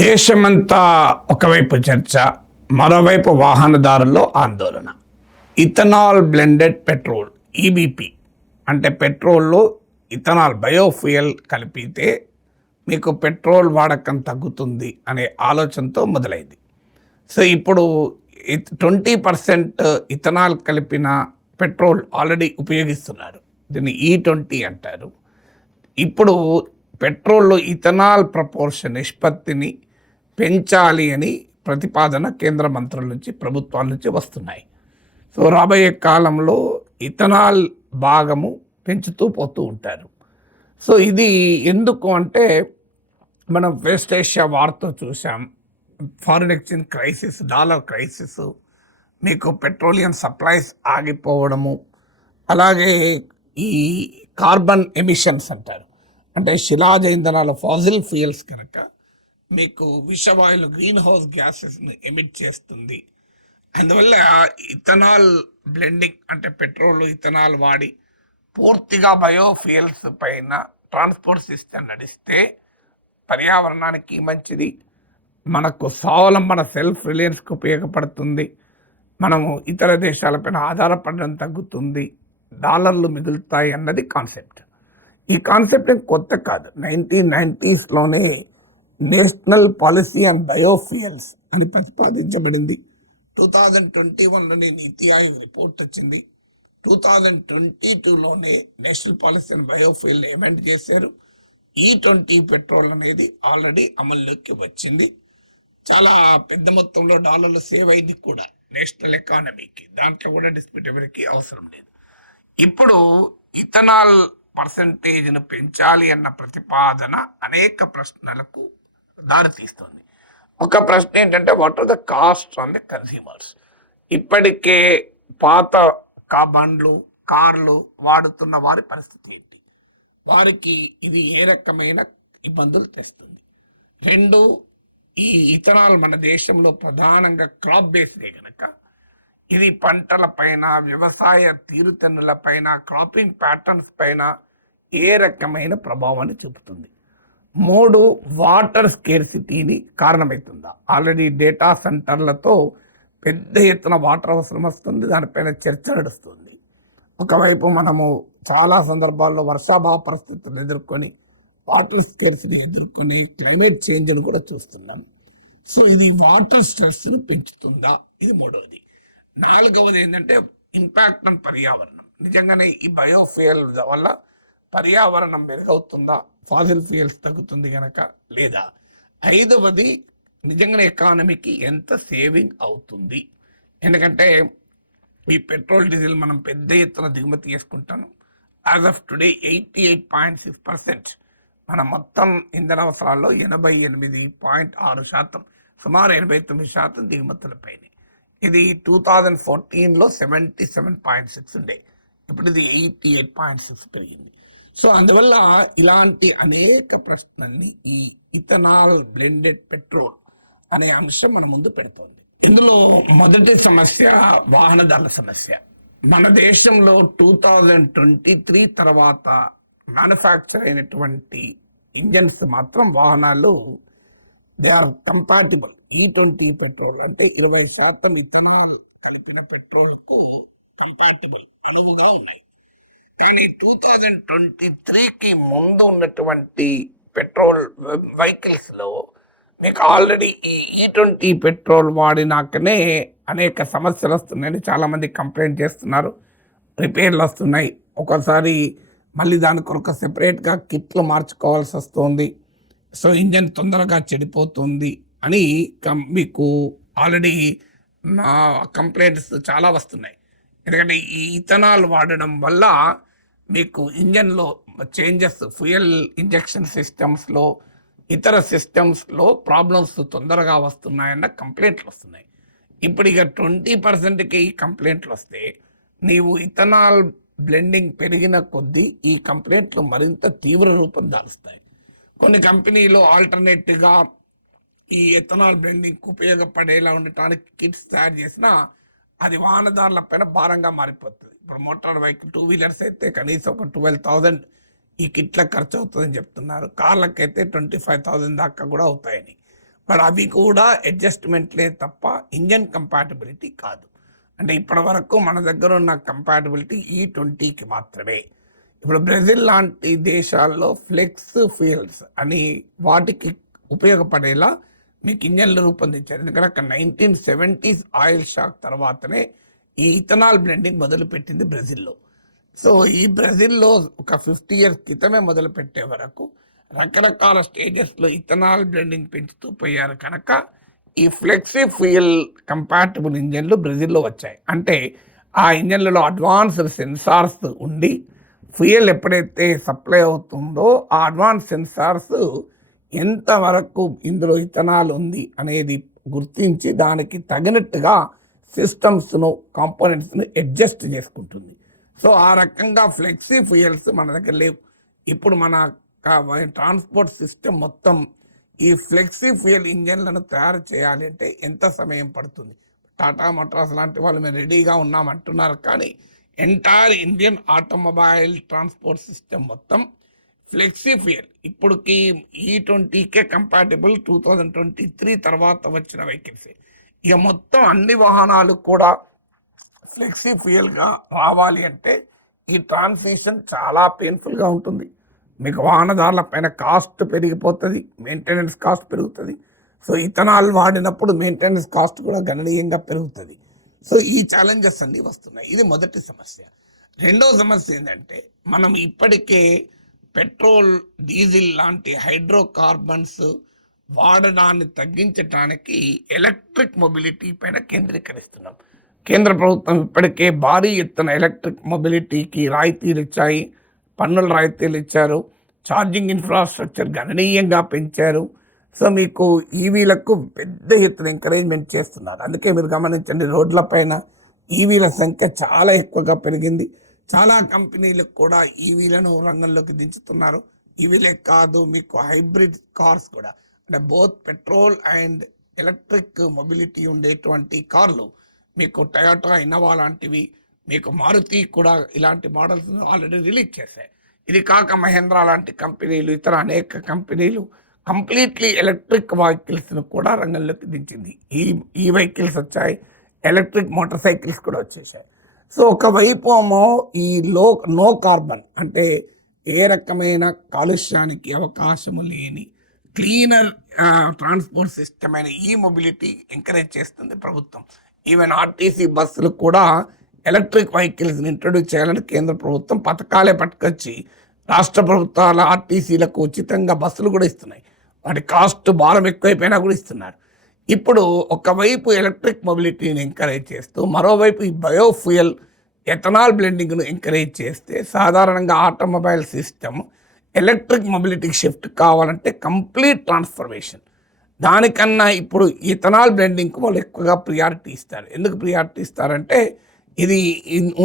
దేశమంతా ఒకవైపు చర్చ, మరోవైపు వాహనదారుల్లో ఆందోళన. ఇథనాల్ బ్లెండెడ్ పెట్రోల్ ఈబీపీ అంటే పెట్రోల్లో ఇథనాల్ బయోఫ్యూయల్ కలిపితే మీకు పెట్రోల్ వాడకం తగ్గుతుంది అనే ఆలోచనతో మొదలైంది. సో ఇప్పుడు 20% ఇథనాల్ కలిపిన పెట్రోల్ ఆల్రెడీ ఉపయోగిస్తున్నారు. దీన్ని E20 అంటారు. ఇప్పుడు పెట్రోల్లో ఇథనాల్ ప్రపోర్షన్ నిష్పత్తిని పెంచాలి అని ప్రతిపాదన కేంద్ర మంత్రుల నుంచి ప్రభుత్వాల నుంచి వస్తున్నాయి. సో రాబోయే కాలంలో ఇథనాల్ భాగము పెంచుతూ పోతూ ఉంటారు. సో ఇది ఎందుకు అంటే మనం వెస్ట్ ఏషియా వార్తో చూసాం, foreign exchange crisis, dollar crisis, మీకు పెట్రోలియం సప్లైస్ ఆగిపోవడము, అలాగే ఈ కార్బన్ ఎమిషన్స్ అంటారు, అంటే శిలాజ ఇంధనాలు ఫాజిల్ ఫ్యూయల్స్ కనుక మీకు విషవాయువులు గ్రీన్ హౌస్ గ్యాసెస్ని ఎమిట్ చేస్తుంది. అందువల్ల ఇథనాల్ బ్లెండింగ్ అంటే పెట్రోల్ ఇథనాల్ వాడి పూర్తిగా బయోఫ్యూయల్స్ పైన ట్రాన్స్పోర్ట్ సిస్టమ్ నడిస్తే పర్యావరణానికి మంచిది, మనకు స్వావలంబన సెల్ఫ్ రిలయన్స్కి ఉపయోగపడుతుంది, మనము ఇతర దేశాలపైన ఆధారపడడం తగ్గుతుంది, డాలర్లు మిగులుతాయి అన్నది కాన్సెప్ట్. ఈ కాన్సెప్ట్ కొత్త కాదు. 1990sలోనే నేషనల్ పాలసీ అండ్ బయోఫ్యూయల్స్ అని ప్రతిపాదించబడింది. 2021లోనే నీతి ఆయోగ్ రిపోర్ట్ వచ్చింది. 2022లోనే national policy and biofuel amend చేశారు. E20 పెట్రోల్ అనేది ఆల్రెడీ అమల్లోకి వచ్చింది. చాలా పెద్ద మొత్తంలో డాలర్లు సేవ్ అయింది కూడా నేషనల్ ఎకానమీకి. దాంట్లో కూడా డిస్ప్యూట్ ఎవరికి అవసరం లేదు. ఇప్పుడు ఇథనాల్ పర్సంటేజ్ను పెంచాలి అన్న ప్రతిపాదన అనేక ప్రశ్నలకు దారితీస్తుంది. ఒక ప్రశ్న ఏంటంటే what are the cost on the consumers. ఇప్పటికే పాత బండ్లు, కార్లు వాడుతున్న వారి పరిస్థితి ఏంటి, వారికి ఇది ఏ రకమైన ఇబ్బందులు తెస్తుంది. రెండు, ఈ ఇథనాల్ మన దేశంలో ప్రధానంగా క్రాప్ బేస్డే కనుక ఇది పంటల పైన, వ్యవసాయ తీరుతెన్నుల పైన, క్రాపింగ్ ప్యాటర్న్స్ పైన ఏ రకమైన ప్రభావాన్ని చూపుతుంది. మూడు, వాటర్ స్కేర్సిటీని కారణమవుతుందా. ఆల్రెడీ డేటా సెంటర్లతో పెద్ద ఎత్తున వాటర్ అవసరం వస్తుంది, దానిపైన చర్చ నడుస్తుంది. ఒకవైపు మనము చాలా సందర్భాల్లో వర్షాభావ పరిస్థితులు ఎదుర్కొని, వాటర్ స్కేర్సిటీ ఎదుర్కొని క్లైమేట్ చేంజ్ను కూడా చూస్తున్నాం. సో ఇది వాటర్ స్ట్రెస్ను పెంచుతుందా, ఇది మూడవది. నాలుగవది ఏంటంటే ఇంపాక్ట్ ఆన్ పర్యావరణం. నిజంగానే ఈ బయోఫ్యూయల్ వల్ల పర్యావరణం మెరుగవుతుందా, ఫాసిల్ ఫ్యూయల్స్ తగ్గుతుంది కనుక లేదా. ఐదవది నిజంగానే ఎకానమీకి ఎంత సేవింగ్ అవుతుంది. ఎందుకంటే ఈ పెట్రోల్ డీజిల్ మనం పెద్ద ఎత్తున దిగుమతి చేసుకుంటాను. యాజ్ ఆఫ్ టుడే 88.6% మన మొత్తం ఇంధన అవసరాల్లో 88.6%, సుమారు 89% దిగుమతులపైనే. ఇది 2014లో 77.6 ఉండే, ఇప్పుడు ఇది 88.6 పెరిగింది. సో అందువల్ల ఇలాంటి అనేక ప్రశ్నల్ని ఈ ఇథనాల్ బ్లెండెడ్ పెట్రోల్ అనే అంశం మన ముందు పెడుతోంది. ఇందులో మొదటి సమస్య వాహనదారుల సమస్య. మన దేశంలో 2023 తర్వాత మ్యానుఫ్యాక్చర్ అయినటువంటి ఇంజన్స్ మాత్రం వాహనాలు they are compatible. E20 petrol అంటే 20% ఇథనాల్ కలిపిన పెట్రోల్కు కంపాటిబుల్, అనువుగా ఉన్నాయి. కానీ 2023కి ముందు ఉన్నటువంటి పెట్రోల్ వెహికల్స్లో మీకు ఆల్రెడీ ఈ E20 పెట్రోల్ వాడినాకనే అనేక సమస్యలు వస్తున్నాయని చాలామంది కంప్లైంట్ చేస్తున్నారు. రిపేర్లు వస్తున్నాయి, ఒక్కోసారి మళ్ళీ దాని కొరకు సెపరేట్గా కిట్లు మార్చుకోవాల్సి వస్తుంది. సో ఇంజన్ తొందరగా చెడిపోతుంది అని మీకు ఆల్రెడీ కంప్లైంట్స్ చాలా వస్తున్నాయి. ఎందుకంటే ఈ ఇథనాల్ వాడడం వల్ల మీకు ఇంజన్లో చేంజెస్, ఫ్యూయల్ ఇంజెక్షన్ సిస్టమ్స్లో, ఇతర సిస్టమ్స్లో ప్రాబ్లమ్స్ తొందరగా వస్తున్నాయన్న కంప్లైంట్లు వస్తున్నాయి. ఇప్పుడు ఇక 20%కి ఈ కంప్లైంట్లు వస్తే నీవు ఇథనాల్ బ్లెండింగ్ పెరిగిన కొద్దీ ఈ కంప్లైంట్లు మరింత తీవ్ర రూపం దాలుస్తాయి. కొన్ని కంపెనీలు ఆల్టర్నేటివ్గా ఈ ఇథనాల్ బ్లెండింగ్కి ఉపయోగపడేలా ఉండటానికి కిట్స్ తయారు చేసినా అది వాహనదారుల పైన భారంగా మారిపోతుంది. ఇప్పుడు మోటార్ వెహికల్ 2 వీలర్స్ అయితే కనీసం ఒక 12,000 ఈ కిట్లకు ఖర్చు అవుతుందని చెప్తున్నారు. కార్లకైతే 25,000 దాకా కూడా అవుతాయని. బట్ అవి కూడా అడ్జస్ట్మెంట్లే తప్ప ఇంజన్ కంపాటబిలిటీ కాదు. అంటే ఇప్పటి వరకు మన దగ్గర ఉన్న కంపాటబిలిటీ E20కి మాత్రమే. ఇప్పుడు బ్రెజిల్ లాంటి దేశాల్లో ఫ్లెక్స్ ఫ్యూయల్స్ అని వాటికి ఉపయోగపడేలా మీకు ఇంజన్లు రూపొందించారు. ఎందుకంటే అక్కడ 1970s ఆయిల్ షాక్ తర్వాతనే ఈ ఇథనాల్ బ్లెండింగ్ మొదలుపెట్టింది బ్రెజిల్లో. సో ఈ బ్రెజిల్లో ఒక 50 years క్రితమే మొదలు పెట్టే వరకు రకరకాల స్టేజెస్లో ఇథనాల్ బ్లెండింగ్ పెంచుతూ పోయారు కనుక ఈ ఫ్లెక్సీ ఫ్యూయల్ కంపాటబుల్ ఇంజన్లు బ్రెజిల్లో వచ్చాయి. అంటే ఆ ఇంజన్లలో అడ్వాన్స్డ్ సెన్సార్స్ ఉండి ఫ్యూయల్ ఎప్పుడైతే సప్లై అవుతుందో ఆ అడ్వాన్స్ సెన్సార్స్ ఎంతవరకు ఇందులో ఇథనాల్ ఉంది అనేది గుర్తించి దానికి తగినట్టుగా సిస్టమ్స్ను కాంపోనెంట్స్ను అడ్జస్ట్ చేసుకుంటుంది. సో ఆ రకంగా ఫ్లెక్సీ ఫ్యూయల్స్ మన దగ్గర లేవు. ఇప్పుడు మన ట్రాన్స్పోర్ట్ సిస్టమ్ మొత్తం ఈ ఫ్లెక్సీ ఫ్యూయల్ ఇంజన్లను తయారు చేయాలి అంటే ఎంత సమయం పడుతుంది? టాటా మోటార్స్ లాంటి వాళ్ళు మేము రెడీగా ఉన్నామంటున్నారు, కానీ entire Indian automobile transport system మొత్తం ఫ్లెక్సీ ఫ్యూయల్ ఇప్పటికి E20కే కంపాటబుల్ 2023 తర్వాత వచ్చిన వెహికల్స్. ఇక మొత్తం అన్ని వాహనాలు కూడా ఫ్లెక్సీ ఫ్యూయల్గా రావాలి అంటే ఈ ట్రాన్సిషన్ చాలా పెయిన్ఫుల్గా ఉంటుంది. మీకు వాహనదారుల పైన కాస్ట్ పెరిగిపోతుంది, మెయింటెనెన్స్ కాస్ట్ పెరుగుతుంది. సో ఇథనాల్ వాడినప్పుడు మెయింటెనెన్స్ కాస్ట్ కూడా గణనీయంగా పెరుగుతుంది. సో ఈ ఛాలెంజెస్ అన్నీ వస్తున్నాయి. ఇది మొదటి సమస్య. రెండవ సమస్య ఏంటంటే మనం ఇప్పటికే పెట్రోల్, డీజిల్ లాంటి హైడ్రోకార్బన్స్ వాడడాన్ని తగ్గించడానికి ఎలక్ట్రిక్ మొబిలిటీ పైన కేంద్రీకరిస్తున్నాం. కేంద్ర ప్రభుత్వం ఇప్పటికే భారీ ఎత్తున ఎలక్ట్రిక్ మొబిలిటీకి రాయితీలు ఇచ్చాయి, పన్నుల రాయితీలు ఇచ్చారు, ఛార్జింగ్ ఇన్ఫ్రాస్ట్రక్చర్ గణనీయంగా పెంచారు. సో మీకు ఈవీలకు పెద్ద ఎత్తున ఎంకరేజ్మెంట్ చేస్తున్నారు. అందుకే మీరు గమనించండి, రోడ్లపైన ఈవీల సంఖ్య చాలా ఎక్కువగా పెరిగింది. చాలా కంపెనీలకు కూడా ఈవీలను రంగంలోకి దించుతున్నారు. ఈవీలే కాదు, మీకు హైబ్రిడ్ కార్స్ కూడా, అంటే both petrol and electric mobility ఉండేటువంటి కార్లు మీకు టయోటా, ఇన్నోవా లాంటివి, మీకు మారుతి కూడా ఇలాంటి మోడల్స్ ఆల్రెడీ రిలీజ్ చేశాయి. ఇది కాక మహేంద్ర లాంటి కంపెనీలు, ఇతర అనేక కంపెనీలు కంప్లీట్లీ ఎలక్ట్రిక్ వెహికల్స్ను కూడా రంగంలోకి దించింది. ఈ వెహికల్స్ వచ్చాయి, ఎలక్ట్రిక్ మోటార్ సైకిల్స్ కూడా వచ్చేసాయి. సో ఒకవైపు ఏమో ఈ నో కార్బన్ అంటే ఏ రకమైన కాలుష్యానికి అవకాశము లేని క్లీనర్ ట్రాన్స్పోర్ట్ సిస్టమ్ అయిన ఈ మొబిలిటీ ఎంకరేజ్ చేస్తుంది ప్రభుత్వం. ఈవెన్ ఆర్టీసీ బస్సులు కూడా ఎలక్ట్రిక్ వెహికల్స్ని ఇంట్రొడ్యూస్ చేయాలని కేంద్ర ప్రభుత్వం పథకాలే పట్టుకొచ్చి రాష్ట్ర ప్రభుత్వాల ఆర్టీసీలకు ఉచితంగా బస్సులు కూడా ఇస్తున్నాయి. వాటి కాస్ట్ భారం ఎక్కువైపోయినా కూడా ఇస్తున్నారు. ఇప్పుడు ఒకవైపు ఎలక్ట్రిక్ మొబిలిటీని ఎంకరేజ్ చేస్తూ మరోవైపు ఈ బయోఫ్యూయల్ ఎథనాల్ బ్లెండింగ్ను ఎంకరేజ్ చేస్తే సాధారణంగా ఆటోమొబైల్ సిస్టమ్ ఎలక్ట్రిక్ మొబిలిటీకి షిఫ్ట్ కావాలంటే కంప్లీట్ ట్రాన్స్ఫర్మేషన్. దానికన్నా ఇప్పుడు ఇథనాల్ బ్లెండింగ్కి వాళ్ళు ఎక్కువగా ప్రియారిటీ ఇస్తారు. ఎందుకు ప్రియారిటీ ఇస్తారంటే ఇది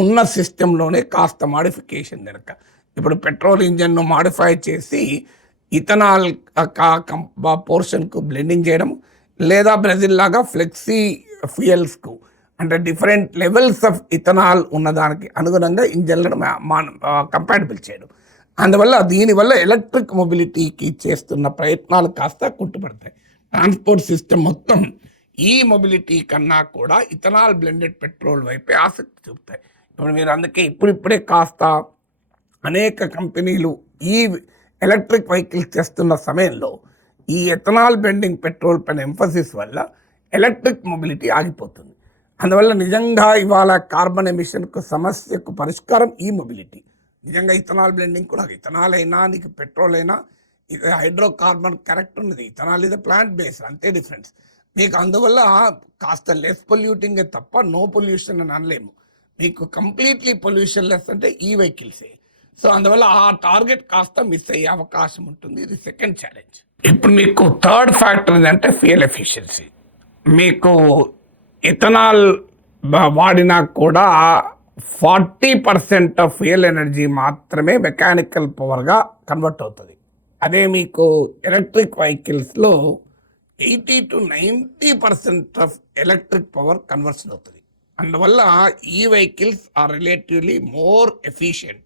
ఉన్న సిస్టంలోనే కాస్త మాడిఫికేషన్ కనుక. ఇప్పుడు పెట్రోల్ ఇంజన్ను మాడిఫై చేసి ఇథనాల్ పోర్షన్కు బ్లెండింగ్ చేయడం, లేదా బ్రెజిల్ లాగా ఫ్లెక్సీ ఫ్యూయల్స్కు అంటే డిఫరెంట్ లెవెల్స్ ఆఫ్ ఇథనాల్ ఉన్నదానికి అనుగుణంగా ఇంజన్లను కంపాటబుల్ చేయడం. అందువల్ల దీనివల్ల ఎలక్ట్రిక్ మొబిలిటీకి చేస్తున్న ప్రయత్నాలు కాస్త కుంటుపడతాయి. ట్రాన్స్పోర్ట్ సిస్టమ్ మొత్తం ఈ మొబిలిటీ కన్నా కూడా ఇథనాల్ బ్లెండెడ్ పెట్రోల్ వైపే ఆసక్తి చూపుతాయి. ఇప్పుడు మీరు అందుకే ఇప్పుడిప్పుడే కాస్త అనేక కంపెనీలు ఈ ఎలక్ట్రిక్ వెహికల్స్ చేస్తున్న సమయంలో ఈ ఎథనాల్ బ్లెండింగ్ పెట్రోల్ పైన ఎంఫసిస్ వల్ల ఎలక్ట్రిక్ మొబిలిటీ ఆగిపోతుంది. అందువల్ల నిజంగా ఇవాళ కార్బన్ ఎమిషన్కు సమస్యకు పరిష్కారం ఈ మొబిలిటీ. నిజంగా ఇథనాల్ బ్లెండింగ్ కూడా, ఇథనాల్ అయినా నీకు పెట్రోల్ అయినా ఇది హైడ్రోకార్బన్ కరెక్ట్ ఉన్నది, ఇథనాల్ ఇది ప్లాంట్ బేస్డ్, అంతే డిఫరెన్స్ మీకు. అందువల్ల కాస్త లెస్ పొల్యూటింగే తప్ప నో పొల్యూషన్ అని అనలేము. మీకు కంప్లీట్లీ పొల్యూషన్ లెస్ అంటే ఈ వెహికల్సే. సో అందువల్ల ఆ టార్గెట్ కాస్త మిస్ అయ్యే అవకాశం ఉంటుంది. ఇది సెకండ్ ఛాలెంజ్. ఇప్పుడు మీకు థర్డ్ ఫ్యాక్టర్ ఏంటంటే ఫ్యూయల్ ఎఫిషియన్సీ. మీకు ఇథనాల్ వాడినా కూడా 40% ఆఫ్ ఫ్యూయల్ ఎనర్జీ మాత్రమే మెకానికల్ పవర్గా కన్వర్ట్ అవుతుంది. అదే మీకు ఎలక్ట్రిక్ వెహికల్స్లో 80 to 90% of electric power conversion అవుతుంది. అందువల్ల ఈ vehicles are relatively more efficient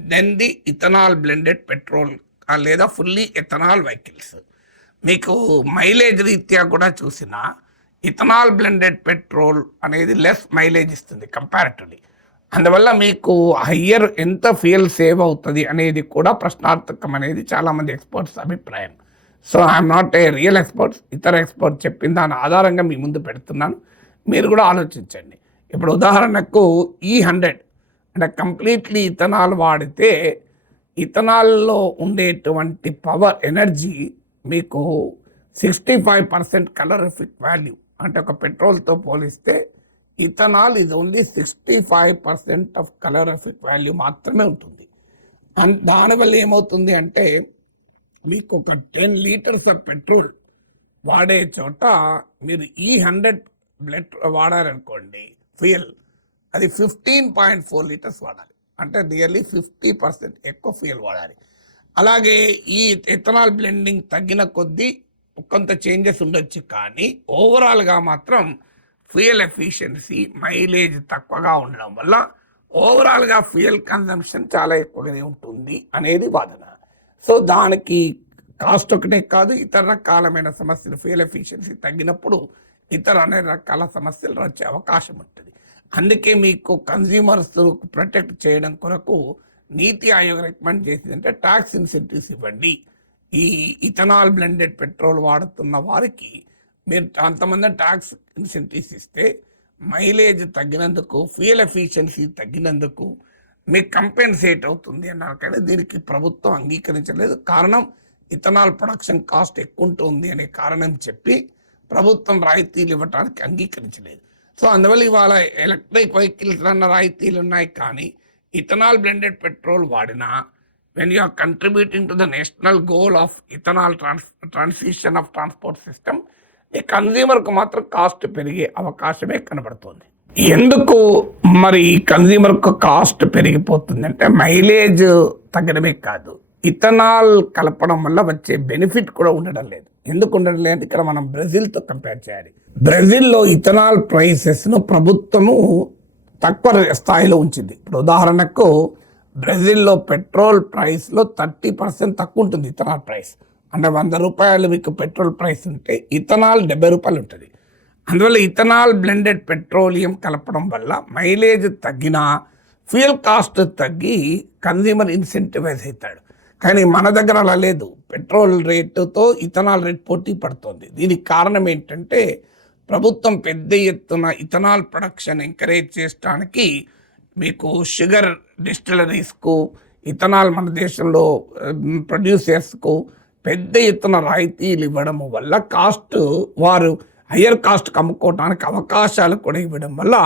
than the ethanol blended petrol లేదా ఫుల్లీ ఎథనాల్ వెహికల్స్. మీకు మైలేజ్ రీత్యా కూడా చూసినా ఇథనాల్ బ్లెండెడ్ పెట్రోల్ అనేది లెస్ మైలేజ్ ఇస్తుంది కంపారిటివ్లీ. అందువల్ల మీకు హయ్యర్ ఎంత ఫ్యూయల్ సేవ్ అవుతుంది అనేది కూడా ప్రశ్నార్థకం అనేది చాలామంది ఎక్స్పర్ట్స్ అభిప్రాయం. So I'm not a real experts, ఇతర ఎక్స్పర్ట్ చెప్పిన దాని ఆధారంగా మీ ముందు పెడుతున్నాను, మీరు కూడా ఆలోచించండి. ఇప్పుడు ఉదాహరణకు E100 అంటే కంప్లీట్లీ ఇథనాల్ వాడితే ఇథనాల్లో ఉండేటువంటి పవర్ ఎనర్జీ మీకు 65% కలరిఫిక్ వాల్యూ, అంటే ఒక పెట్రోల్తో పోలిస్తే ఇథనాల్ ఇది ఓన్లీ 65% ఆఫ్ కలరిఫిక్ వాల్యూ మాత్రమే ఉంటుంది. అండ్ దానివల్ల ఏమవుతుంది అంటే మీకు ఒక 10 లీటర్స్ ఆఫ్ పెట్రోల్ వాడే చోట మీరు E100 వాడారనుకోండి ఫ్యూయల్, అది 15.4 లీటర్స్ వాడాలి, అంటే నియర్లీ 50% ఎక్కువ ఫ్యూయల్ వాడాలి. అలాగే ఈ ఇథనాల్ బ్లెండింగ్ తగ్గిన కొద్దీ కొంత చేంజెస్ ఉండొచ్చు, కానీ ఓవరాల్గా మాత్రం ఫ్యూయల్ ఎఫిషియన్సీ మైలేజ్ తక్కువగా ఉండడం వల్ల ఓవరాల్గా ఫ్యూయల్ కన్జంప్షన్ చాలా ఎక్కువగానే ఉంటుంది అనేది వాదన. సో దానికి కాస్ట్ ఒకటే కాదు, ఇతర రకాలమైన సమస్యలు ఫ్యూయల్ ఎఫిషియన్సీ తగ్గినప్పుడు ఇతర అనేక రకాల సమస్యలు వచ్చే అవకాశం ఉంటుంది. అందుకే మీకు కన్జ్యూమర్స్ ప్రొటెక్ట్ చేయడం కొరకు నీతి ఆయోగ్ రికమెండ్ చేసిందంటే ట్యాక్స్ ఇన్సెంటివ్స్ ఇవ్వండి. ఈ ఇథనాల్ బ్లెండెడ్ పెట్రోల్ వాడుతున్న వారికి మీరు అంతమంది ట్యాక్స్ ఇన్సెంటివ్స్ ఇస్తే మైలేజ్ తగ్గినందుకు, ఫ్యూయల్ ఎఫిషియన్సీ తగ్గినందుకు మీకు కంపెన్సేట్ అవుతుంది అన్నారు. కానీ దీనికి ప్రభుత్వం అంగీకరించలేదు. కారణం ఇథనాల్ ప్రొడక్షన్ కాస్ట్ ఎక్కువ ఉంటుంది అనే కారణం చెప్పి ప్రభుత్వం రాయితీలు ఇవ్వడానికి అంగీకరించలేదు. సో అందువల్ల ఇవాళ ఎలక్ట్రిక్ వెహికల్స్ అన్న రాయితీలు ఉన్నాయి, కానీ ఇథనాల్ బ్లెండెడ్ పెట్రోల్ వాడినా when you are contributing to the national goal of ethanol transition of transport system, ఈ కన్జ్యూమర్కు మాత్రం కాస్ట్ పెరిగే అవకాశమే కనబడుతుంది. ఎందుకు మరి కన్జ్యూమర్కు కాస్ట్ పెరిగిపోతుంది అంటే మైలేజ్ తగ్గడమే కాదు, ఇథనాల్ కలపడం వల్ల వచ్చే బెనిఫిట్ కూడా ఉండడం లేదు. ఎందుకు ఉండడం లేదు? ఇక్కడ మనం బ్రెజిల్తో కంపేర్ చేయాలి. బ్రెజిల్లో ఇథనాల్ ప్రైసెస్ను ప్రభుత్వము తక్కువ స్థాయిలో ఉంచింది. ఇప్పుడు ఉదాహరణకు బ్రెజిల్లో పెట్రోల్ ప్రైస్లో 30% తక్కువ ఉంటుంది ఇథనాల్ ప్రైస్. అంటే 100 రూపాయలు మీకు పెట్రోల్ ప్రైస్ ఉంటే ఇథనాల్ 70 రూపాయలు ఉంటుంది. అందువల్ల ఇథనాల్ బ్లెండెడ్ పెట్రోలియం కలపడం వల్ల మైలేజ్ తగ్గినా ఫ్యూయల్ కాస్ట్ తగ్గి కన్జ్యూమర్ ఇన్సెంటివైజ్ అవుతాడు. కానీ మన దగ్గర అలా లేదు. పెట్రోల్ రేటుతో ఇథనాల్ రేట్ పోటీ పడుతుంది. దీనికి కారణం ఏంటంటే ప్రభుత్వం పెద్ద ఎత్తున ఇథనాల్ ప్రొడక్షన్ ఎంకరేజ్ చేయడానికి మీకు షుగర్ డిస్టిలరీస్కు, ఇథనాల్ మన దేశంలో ప్రొడ్యూసర్స్కు పెద్ద ఎత్తున రాయితీలు ఇవ్వడం వల్ల కాస్ట్ వారు హయ్యర్ కాస్ట్కి అమ్ముకోవడానికి అవకాశాలు కూడా ఇవ్వడం వల్ల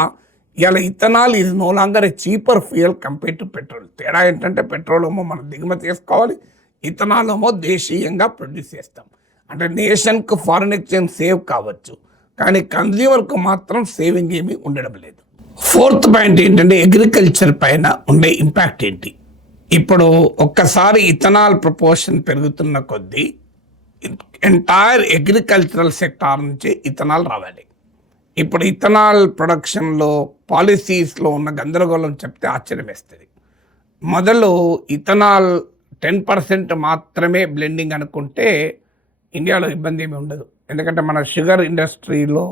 ఇలా ethanol is no longer a cheaper fuel compare to petrol. తేడా ఏంటంటే పెట్రోల్ ఏమో మనం దిగుమతి చేసుకోవాలి, ఇథనాల్ ఏమో దేశీయంగా ప్రొడ్యూస్ చేస్తాం. అంటే నేషన్కు ఫారిన్ ఎక్స్చేంజ్ సేవ్ కావచ్చు, కానీ కన్జ్యూమర్కు మాత్రం సేవింగ్ ఏమీ ఉండడం లేదు. 4th పాయింట్ ఏంటంటే అగ్రికల్చర్ పైన ఉండే ఇంపాక్ట్ ఏంటి. ఇప్పుడు ఒక్కసారి ఇథనాల్ ప్రపోర్షన్ పెరుగుతున్న కొద్దీ ఎంటైర్ అగ్రికల్చరల్ సెక్టార్ నుంచి ఇథనాల్ రావాలి. ఇప్పుడు ఇథనాల్ ప్రొడక్షన్లో పాలసీస్లో ఉన్న గందరగోళం చెప్తే ఆశ్చర్యం వేస్తుంది. మొదలు ఇథనాల్ 10% మాత్రమే బ్లెండింగ్ అనుకుంటే ఇండియాలో ఇబ్బంది ఏమి ఉండదు. ఎందుకంటే మన షుగర్ ఇండస్ట్రీలో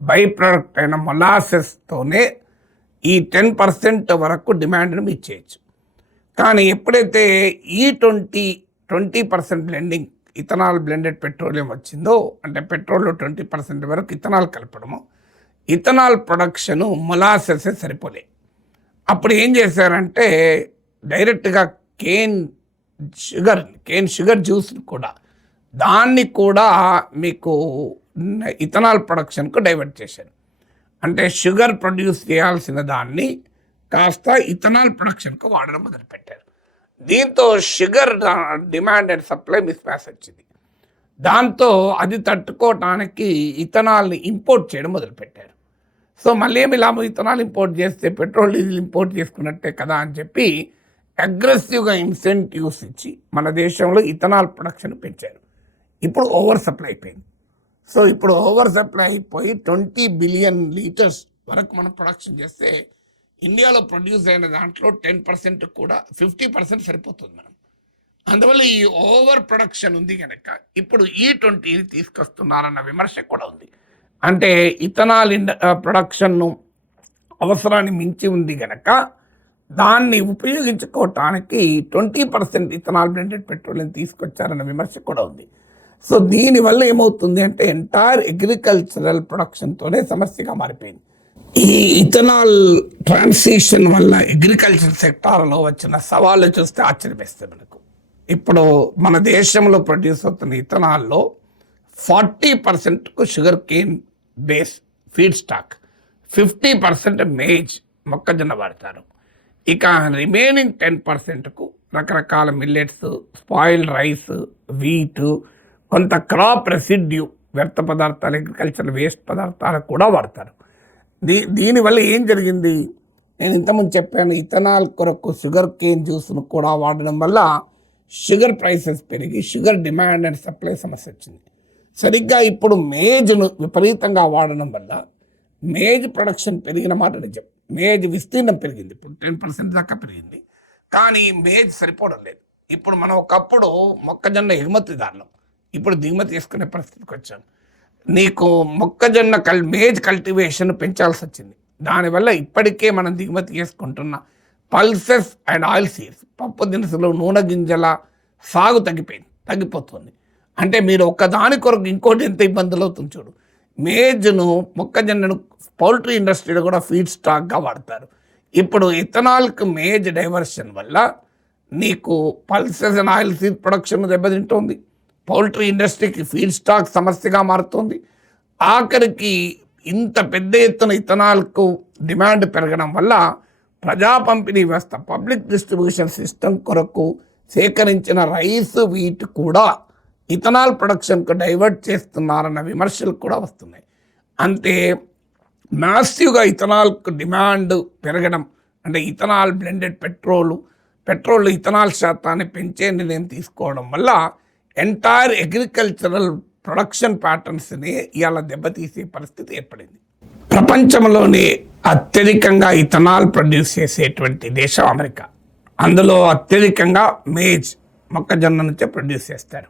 బై ప్రోడక్ట్ అయిన మొలాసెస్తోనే ఈ 10% వరకు డిమాండ్ను మీరు చేయొచ్చు. కానీ ఎప్పుడైతే ఈ 20% బ్లెండింగ్ ఇథనాల్ బ్లెండెడ్ పెట్రోలియం వచ్చిందో, అంటే పెట్రోల్లో 20% వరకు ఇథనాల్ కలపడము, ఇథనాల్ ప్రొడక్షను మొలాసెసే సరిపోలే. అప్పుడు ఏం చేశారంటే డైరెక్ట్గా కేన్ షుగర్ జ్యూస్ని కూడా దాన్ని కూడా మీకు ఇథనాల్ ప్రొడక్షన్కు డైవర్ట్ చేశారు. అంటే షుగర్ ప్రొడ్యూస్ చేయాల్సిన దాన్ని కాస్త ఇథనాల్ ప్రొడక్షన్కు వాడడం మొదలుపెట్టారు. దీంతో sugar demand and supply miss match వచ్చింది. దాంతో అది తట్టుకోవటానికి ఇథనాల్ని ఇంపోర్ట్ చేయడం మొదలుపెట్టారు. సో మళ్ళీ ఏమి లాభం, ఇథనాల్ ఇంపోర్ట్ చేస్తే పెట్రోల్ డీజిల్ ఇంపోర్ట్ చేసుకున్నట్టే కదా అని చెప్పి అగ్రెసివ్గా ఇన్సెంటివ్స్ ఇచ్చి మన దేశంలో ఇథనాల్ ప్రొడక్షన్ పెంచారు. ఇప్పుడు ఓవర్ సప్లై అయిపోయింది. సో ఇప్పుడు ఓవర్ సప్లై అయిపోయి 20 బిలియన్ లీటర్స్ వరకు మనం ప్రొడక్షన్ చేస్తే ఇండియాలో ప్రొడ్యూస్ అయిన దాంట్లో 10% కూడా 50% సరిపోతుంది మనం. అందువల్ల ఈ ఓవర్ ప్రొడక్షన్ ఉంది కనుక ఇప్పుడు E20 తీసుకొస్తున్నారన్న విమర్శ కూడా ఉంది. అంటే ఇథనాల్ ప్రొడక్షన్ను అవసరాన్ని మించి ఉంది కనుక దాన్ని ఉపయోగించుకోవటానికి 20% ఇథనాల్ బ్లెండెడ్ పెట్రోలియం తీసుకొచ్చారన్న విమర్శ కూడా ఉంది. సో దీనివల్ల ఏమవుతుంది అంటే ఎంటైర్ అగ్రికల్చరల్ ప్రొడక్షన్తోనే సమస్యగా మారిపోయింది. ఈ ఇథనాల్ ట్రాన్సిషన్ వల్ల అగ్రికల్చర్ సెక్టార్లో వచ్చిన సవాళ్ళు చూస్తే ఆశ్చర్యపేస్తాయి మనకు. ఇప్పుడు మన దేశంలో ప్రొడ్యూస్ అవుతున్న ఇథనాల్లో 40%కు sugarcane base feedstock, 50% maize మొక్కజొన్న వాడతారు. ఇక రిమైనింగ్ 10%కు రకరకాల మిల్లెట్స్, స్పాయిల్డ్ రైస్, వీట్, కొంత క్రాప్ రెసిడ్యూ వ్యర్థ పదార్థాలు, అగ్రికల్చర్ వేస్ట్ పదార్థాలు కూడా వాడతారు. దీనివల్ల ఏం జరిగింది, నేను ఇంతకుముందు చెప్పాను, ఇథనాల్ కొరకు షుగర్ కేన్ జ్యూస్ను కూడా వాడడం వల్ల షుగర్ ప్రైసెస్ పెరిగి షుగర్ డిమాండ్ అండ్ సప్లై సమస్య వచ్చింది. సరిగ్గా ఇప్పుడు మేజ్ను విపరీతంగా వాడడం వల్ల మేజ్ ప్రొడక్షన్ పెరిగిన మాట నిజం. మేజ్ విస్తీర్ణం పెరిగింది, ఇప్పుడు 10% దాకా పెరిగింది. కానీ మేజ్ సరిపోవడం లేదు. ఇప్పుడు మనం ఒకప్పుడు మొక్కజొన్న ఎగుమతిదారులం, ఇప్పుడు దిగుమతి చేసుకునే పరిస్థితికి వచ్చాం. నీకు మొక్కజొన్న మేజ్ కల్టివేషన్ పెంచాల్సి వచ్చింది. దానివల్ల ఇప్పటికే మనం దిగుమతి చేసుకుంటున్న పల్సెస్ అండ్ ఆయిల్ సీడ్స్, పప్పు దినుసులు, నూనె గింజల సాగు తగ్గిపోతుంది. అంటే మీరు ఒక్కదాని కొరకు ఇంకోటి ఎంత ఇబ్బందులు అవుతుంది చూడు. మేజ్ను, మొక్కజొన్నను పౌల్ట్రీ ఇండస్ట్రీలో కూడా ఫీడ్ స్టాక్గా వాడతారు. ఇప్పుడు ఇథనాల్కి మేజ్ డైవర్షన్ వల్ల నీకు pulses and oil seed production దెబ్బతింటుంది. పౌల్ట్రీ ఇండస్ట్రీకి ఫీడ్ స్టాక్ సమస్యగా మారుతుంది. ఆఖరికి ఇంత పెద్ద ఎత్తున ఇథనాల్కు డిమాండ్ పెరగడం వల్ల ప్రజా పంపిణీ వ్యవస్థ, పబ్లిక్ డిస్ట్రిబ్యూషన్ సిస్టమ్ కొరకు సేకరించిన రైస్, వీట్ కూడా ఇథనాల్ ప్రొడక్షన్కు డైవర్ట్ చేస్తున్నారన్న విమర్శలు కూడా వస్తున్నాయి. అంటే మ్యాసివ్గా ఇథనాల్కు డిమాండ్ పెరగడం, అంటే ఇథనాల్ బ్లెండెడ్ పెట్రోల్ ఇథనాల్ శాతాన్ని పెంచే నిర్ణయం తీసుకోవడం వల్ల ఎంటైర్ అగ్రికల్చరల్ ప్రొడక్షన్ ప్యాటర్న్స్ని ఇవాళ దెబ్బతీసే పరిస్థితి ఏర్పడింది. ప్రపంచంలోనే అత్యధికంగా ఇథనాల్ ప్రొడ్యూస్ చేసేటువంటి దేశం అమెరికా. అందులో అత్యధికంగా మేజ్, మొక్కజొన్న నుంచే ప్రొడ్యూస్ చేస్తారు.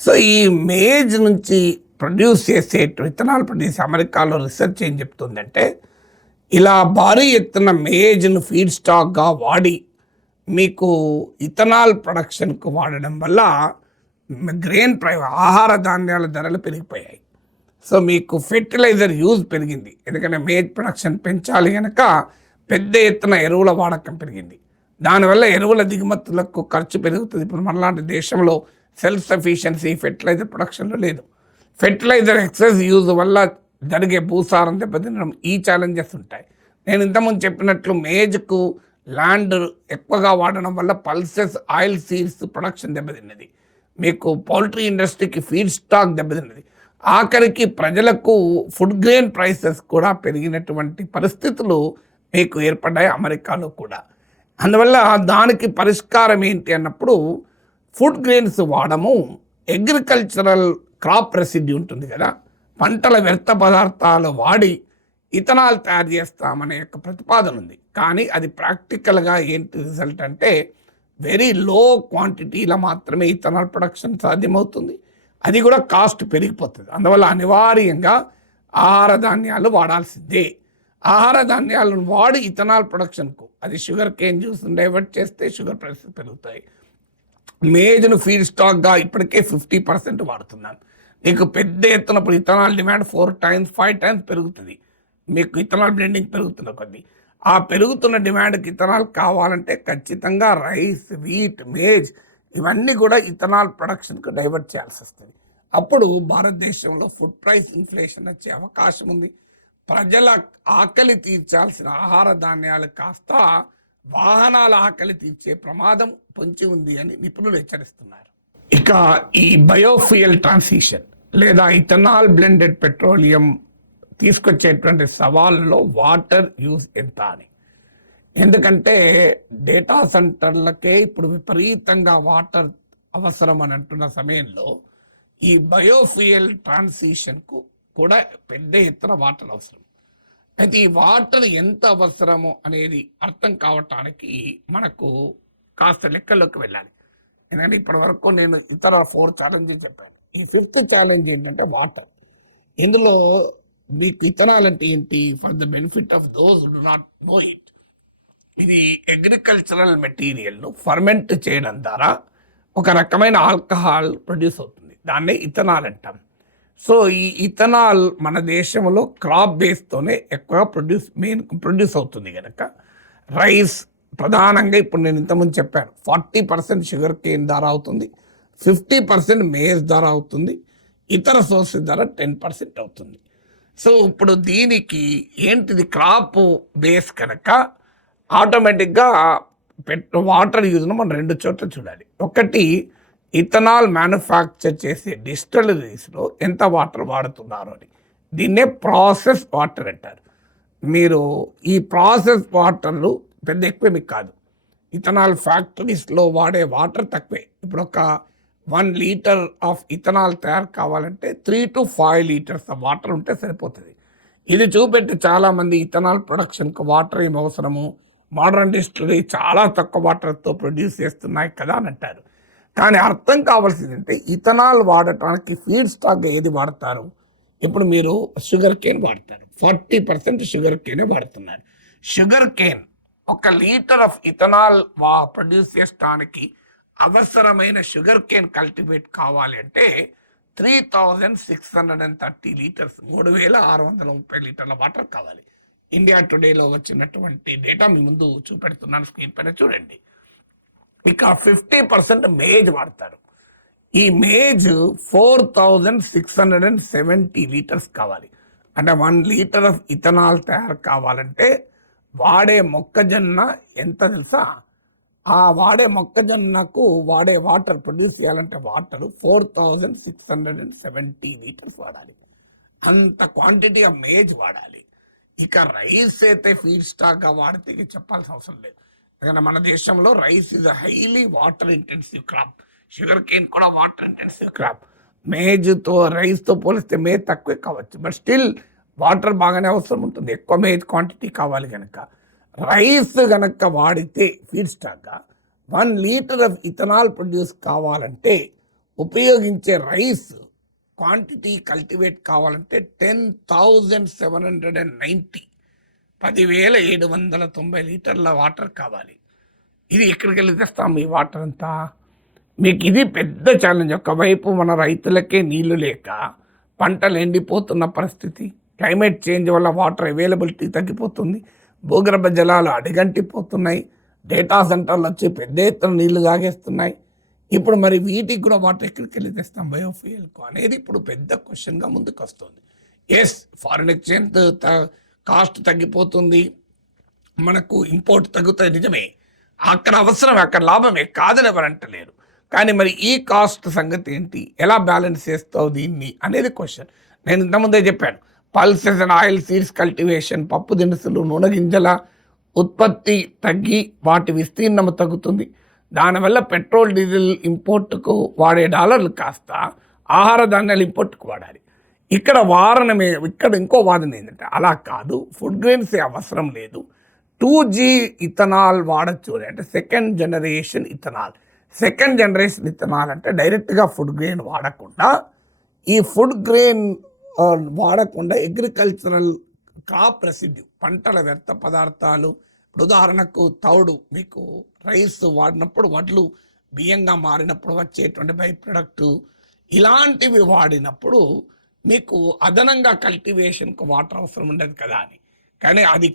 సో ఈ మేజ్ నుంచి ప్రొడ్యూస్ చేసే ఇథనాల్ ప్రొడ్యూస్ అమెరికాలో రీసెర్చ్ ఏం చెప్తుందంటే, ఇలా భారీ ఎత్తున మేజ్ను ఫీడ్ స్టాక్గా వాడి మీకు ఇథనాల్ ప్రొడక్షన్కు వాడడం వల్ల గ్రెయిన్ ఆహార ధాన్యాల ధరలు పెరిగిపోయాయి. సో మీకు ఫెర్టిలైజర్ యూజ్ పెరిగింది, ఎందుకంటే మేజ్ ప్రొడక్షన్ పెంచాలి కనుక పెద్ద ఎత్తున ఎరువుల వాడకం పెరిగింది. దానివల్ల ఎరువుల దిగుమతులకు ఖర్చు పెరుగుతుంది. ఇప్పుడు మనలాంటి దేశంలో సెల్ఫ్ సఫిషియన్సీ ఫెర్టిలైజర్ ప్రొడక్షన్లో లేదు. ఫెర్టిలైజర్ ఎక్సెస్ యూజ్ వల్ల జరిగే భూసారం దెబ్బతినడం, ఈ ఛాలెంజెస్ ఉంటాయి. నేను ఇంతకుముందు చెప్పినట్లు మేజ్కు ల్యాండ్ ఎక్కువగా వాడడం వల్ల పల్సెస్, ఆయిల్ సీడ్స్ ప్రొడక్షన్ దెబ్బతిన్నది. మీకు పౌల్ట్రీ ఇండస్ట్రీకి ఫీడ్ స్టాక్ దెబ్బతిన్నది. ఆఖరికి ప్రజలకు ఫుడ్ గ్రెయిన్ ప్రైసెస్ కూడా పెరిగినటువంటి పరిస్థితులు మీకు ఏర్పడ్డాయి అమెరికాలో కూడా. అందువల్ల దానికి పరిష్కారం ఏంటి అన్నప్పుడు ఫుడ్ గ్రెయిన్స్ వాడము, అగ్రికల్చరల్ క్రాప్ రెసిడ్యూ ఉంటుంది కదా, పంటల వ్యర్థ పదార్థాలు వాడి ఇథనాల్ తయారు చేస్తామనే యొక్క ప్రతిపాదన ఉంది. కానీ అది ప్రాక్టికల్గా ఏంటి రిజల్ట్ అంటే వెరీ లో క్వాంటిటీలో మాత్రమే ఇథనాల్ ప్రొడక్షన్ సాధ్యమవుతుంది. అది కూడా కాస్ట్ పెరిగిపోతుంది. అందువల్ల అనివార్యంగా ఆహార ధాన్యాలు వాడాల్సిందే. ఆహార ధాన్యాలను వాడి ఇథనాల్ ప్రొడక్షన్కు, అది షుగర్ కేన్ జ్యూస్ని డైవర్ట్ చేస్తే షుగర్ ప్రైసెస్ పెరుగుతాయి. మేజ్ను ఫీడ్ స్టాక్గా ఇప్పటికే 50% వాడుతున్నాను. మీకు పెద్ద ఎత్తున ఇప్పుడు ఇథనాల్ డిమాండ్ 4 times 5 times పెరుగుతుంది. మీకు ఇథనాల్ బ్లెండింగ్ పెరుగుతున్న కొద్దీ ఆ పెరుగుతున్న డిమాండ్కి ఇథనాల్ కావాలంటే ఖచ్చితంగా రైస్, వీట్, మేజ్ ఇవన్నీ కూడా ఇథనాల్ ప్రొడక్షన్కు డైవర్ట్ చేయాల్సి వస్తుంది. అప్పుడు భారతదేశంలో ఫుడ్ ప్రైస్ ఇన్ఫ్లేషన్ వచ్చే అవకాశం ఉంది. ప్రజల ఆకలి తీర్చాల్సిన ఆహార ధాన్యాలు కాస్త వాహనాల ఆకలి తీర్చే ప్రమాదం పొంచి ఉంది అని నిపుణులు హెచ్చరిస్తున్నారు. ఇక ఈ బయోఫ్యూయల్ ట్రాన్సిషన్ లేదా ఇథనాల్ బ్లెండెడ్ పెట్రోలియం తీసుకొచ్చేటువంటి సవాళ్ళలో వాటర్ యూజ్ ఎంత అని. ఎందుకంటే డేటా సెంటర్లకే ఇప్పుడు విపరీతంగా వాటర్ అవసరం అని అంటున్న సమయంలో ఈ బయోఫ్యూయల్ ట్రాన్సిషన్కు కూడా పెద్ద ఎత్తున వాటర్ అవసరం. అయితే ఈ వాటర్ ఎంత అవసరమో అనేది అర్థం కావటానికి మనకు కాస్త లెక్కల్లోకి వెళ్ళాలి. ఎందుకంటే ఇప్పటి వరకు నేను ఇతర 4 ఛాలెంజెస్ చెప్పాను. ఈ 5th ఛాలెంజ్ ఏంటంటే వాటర్. ఇందులో మీకు ఇథనాల్ అంటే ఏంటి? For the benefit of those do not know it, ఇది అగ్రికల్చరల్ మెటీరియల్ను ఫర్మెంట్ చేయడం ద్వారా ఒక రకమైన ఆల్కహాల్ ప్రొడ్యూస్ అవుతుంది. దాన్నే ఇథనాల్ అంటాం. సో ఈ ఇథనాల్ మన దేశంలో క్రాప్ బేస్తోనే ఎక్కువగా ప్రొడ్యూస్ అవుతుంది కనుక రైస్ ప్రధానంగా ఇప్పుడు నేను ఇంతకుముందు చెప్పాను 40% షుగర్ కేన్ ద్వారా అవుతుంది, 50% మేజ్ ద్వారా అవుతుంది, ఇతర సోర్సెస్ ద్వారా 10% అవుతుంది. సో ఇప్పుడు దీనికి ఏంటిది క్రాప్ బేస్ కనుక ఆటోమేటిక్గా వాటర్ యూజ్ను మనం 2 చోట్ల చూడాలి. ఒకటి ఇథనాల్ మ్యానుఫ్యాక్చర్ చేసే డిస్టిలరీస్లో ఎంత వాటర్ వాడుతున్నారు అని, దీన్నే ప్రాసెస్ వాటర్ అంటారు. మీరు ఈ ప్రాసెస్ వాటర్లు పెద్ద ఎక్కువ మీకు కాదు. ఇథనాల్ ఫ్యాక్టరీస్లో వాడే వాటర్ తక్కువే. ఇప్పుడు ఒక 1 లీటర్ ఆఫ్ ఇథనాల్ తయారు కావాలంటే 3 to 5 లీటర్స్ ఆఫ్ వాటర్ ఉంటే సరిపోతుంది. ఇది చూపెట్టి చాలామంది ఇథనాల్ ప్రొడక్షన్కి వాటర్ ఏం అవసరము, మోడర్న్ డిస్టిలరీ చాలా తక్కువ వాటర్తో ప్రొడ్యూస్ చేస్తున్నాయి కదా అని అంటారు. కానీ అర్థం కావాల్సింది అంటే ఇథనాల్ వాడటానికి ఫీడ్ స్టాక్ ఏది వాడతారు? ఇప్పుడు మీరు షుగర్ కేన్ వాడతారు, 40% షుగర్ కేనే వాడుతున్నారు. Sugar cane 1 litre of ethanol produce చేయడానికి అవసరమైన షుగర్ కేన్ కల్టివేట్ కావాలి అంటే 3630 లీటర్స్, 3630 లీటర్ల వాటర్ కావాలి. ఇండియా టుడేలో వచ్చినటువంటి డేటా మీ ముందు చూపెడుతున్నాను, స్క్రీన్ పైన చూడండి. ఇక 50% మేజ్ వాడతారు. ఈ మేజ్ 4670 లీటర్స్ కావాలి. అంటే 1 లీటర్ ఆఫ్ ఇథనాల్ తయారు కావాలంటే వాడే మొక్కజొన్న ఎంత తెలుసా? ఆ వాడే మొక్కజొన్నకు వాడే వాటర్ ప్రొడ్యూస్ చేయాలంటే వాటర్ 4670 లీటర్స్ వాడాలి. అంత క్వాంటిటీ ఆఫ్ మేజ్ వాడాలి. ఇక రైస్ అయితే ఫీడ్ స్టాక్గా వాడితే ఇక చెప్పాల్సిన అవసరం లేదు. ఎందుకంటే మన దేశంలో rice is a highly water intensive crop, sugar cane కూడా వాటర్ ఇంటెన్సివ్ క్రాప్. మేజ్తో రైస్తో పోలిస్తే మేజ్ తక్కువే కావచ్చు, బట్ స్టిల్ వాటర్ బాగానే అవసరం ఉంటుంది, ఎక్కువ మేజ్ క్వాంటిటీ కావాలి కనుక. రైస్ కనుక వాడితే ఫీడ్ స్టాక్గా 1 లీటర్ ఆఫ్ ఇథనాల్ ప్రొడ్యూస్ కావాలంటే ఉపయోగించే రైస్ క్వాంటిటీ కల్టివేట్ కావాలంటే 10,790 10,790 లీటర్ల వాటర్ కావాలి. ఇది ఎక్కడికి వెళ్ళి తెస్తాము ఈ వాటర్ అంతా? మీకు ఇది పెద్ద ఛాలెంజ్. ఒకవైపు మన రైతులకే నీళ్లు లేక పంటలు ఎండిపోతున్న పరిస్థితి, క్లైమేట్ చేంజ్ వల్ల వాటర్ అవైలబిలిటీ తగ్గిపోతుంది, భూగర్భ జలాలు అడిగంటిపోతున్నాయి, డేటా సెంటర్లు వచ్చి పెద్ద ఎత్తున నీళ్లు తాగేస్తున్నాయి. ఇప్పుడు మరి వీటికి కూడా వాటర్ ఎక్కడికి వెళ్ళి తెస్తాం బయోఫ్యూయల్కు అనేది ఇప్పుడు పెద్ద క్వశ్చన్గా ముందుకు వస్తుంది. ఎస్, ఫారిన్ ఎక్స్చేంజ్ కాస్ట్ తగ్గిపోతుంది, మనకు ఇంపోర్ట్ తగ్గుతుంది, నిజమే, అక్కడ అవసరమే, అక్కడ లాభమే, కాదని ఎవరంటలేరు. కానీ మరి ఈ కాస్ట్ సంగతి ఏంటి, ఎలా బ్యాలెన్స్ చేస్తావు దీన్ని అనేది క్వశ్చన్. నేను ఇంతకుముందే చెప్పాను, pulses and oil seeds cultivation, పప్పు దినుసులు, నూనె గింజల ఉత్పత్తి తగ్గి వాటి విస్తీర్ణం తగ్గుతుంది. దానివల్ల పెట్రోల్ డీజిల్ ఇంపోర్టుకు వాడే డాలర్లు కాస్త ఆహార ధాన్యాలు ఇంపోర్టుకు వాడాలి. ఇక్కడ ఇక్కడ ఇంకో వాదన ఏంటంటే అలా కాదు, ఫుడ్ గ్రెయిన్స్ అవసరం లేదు, 2G ఇథనాల్ వాడచ్చు అంటే second generation ethanol. Second generation ethanol అంటే డైరెక్ట్గా ఫుడ్ గ్రెయిన్ వాడకుండా, ఈ ఫుడ్ గ్రెయిన్ వాడకుండా అగ్రికల్చరల్ క్రాప్ రెసిడ్యూ, పంటల వ్యర్థ పదార్థాలు, ఉదాహరణకు తౌడు, మీకు రైస్ వాడినప్పుడు వడ్లు బియ్యంగా మారినప్పుడు వచ్చేటువంటి బై ప్రొడక్టు, ఇలాంటివి వాడినప్పుడు మీకు అదనంగా కల్టివేషన్కు వాటర్ అవసరం ఉండదు కదా అని. కానీ అది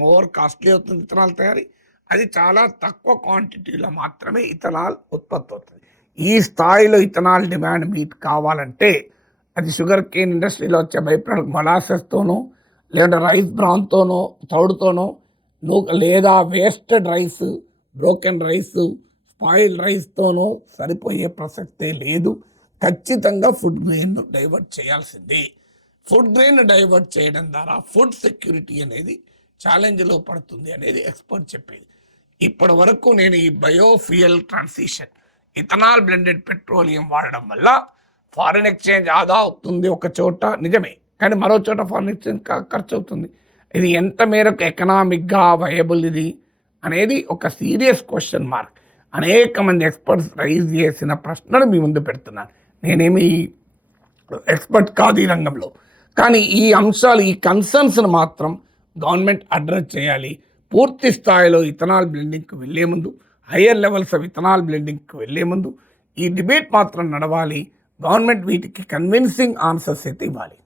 మోర్ కాస్ట్లీ అవుతుంది ఇథనాల్ తయారీ. అది చాలా తక్కువ క్వాంటిటీలో మాత్రమే ఇథనాల్ ఉత్పత్తి అవుతుంది. ఈ స్థాయిలో ఇథనాల్ డిమాండ్ మీట్ కావాలంటే అది షుగర్ కేన్ ఇండస్ట్రీలో వచ్చే బై ప్రొడక్ట్ మొలాసెస్తోనో, లేదంటే రైస్ బ్రాన్తోనో, తౌడుతోనో, లేదా wasted rice, broken rice, spoil రైస్తోనో సరిపోయే ప్రసక్తే లేదు. ఖచ్చితంగా ఫుడ్ గ్రెయిన్ను డైవర్ట్ చేయాల్సిందే. ఫుడ్ గ్రెయిన్ డైవర్ట్ చేయడం ద్వారా ఫుడ్ సెక్యూరిటీ అనేది ఛాలెంజ్లో పడుతుంది అనేది ఎక్స్పర్ట్ చెప్పేది. ఇప్పటి వరకు నేను ఈ biofuel transition, ethanol blended petroleum వాడడం వల్ల ఫారిన్ ఎక్స్చేంజ్ ఆదా అవుతుంది ఒక చోట, నిజమే, కానీ మరో చోట ఫారిన్ ఎక్స్చేంజ్ ఖర్చు అవుతుంది. ఇది ఎంత మేరకు ఎకనామిక్గా వయబుల్ ఇది అనేది ఒక సీరియస్ క్వశ్చన్ మార్క్. అనేక మంది ఎక్స్పర్ట్స్ రైజ్ చేసిన ప్రశ్నలు మీ ముందు పెడుతున్నాను. నేనేమి ఎక్స్పర్ట్ కాదు ఈ రంగంలో, కానీ ఈ అంశాలు, ఈ కన్సర్న్స్ను మాత్రం గవర్నమెంట్ అడ్రస్ చేయాలి. పూర్తి స్థాయిలో ఇథనాల్ బ్లెండింగ్కి వెళ్ళే ముందు, హయ్యర్ లెవెల్స్ ఆఫ్ ఇథనాల్ బ్లెండింగ్కి వెళ్ళే ముందు ఈ డిబేట్ మాత్రం నడవాలి. గవర్నమెంట్ వీటికి కన్విన్సింగ్ ఆన్సర్స్ అయితే ఇవ్వాలి.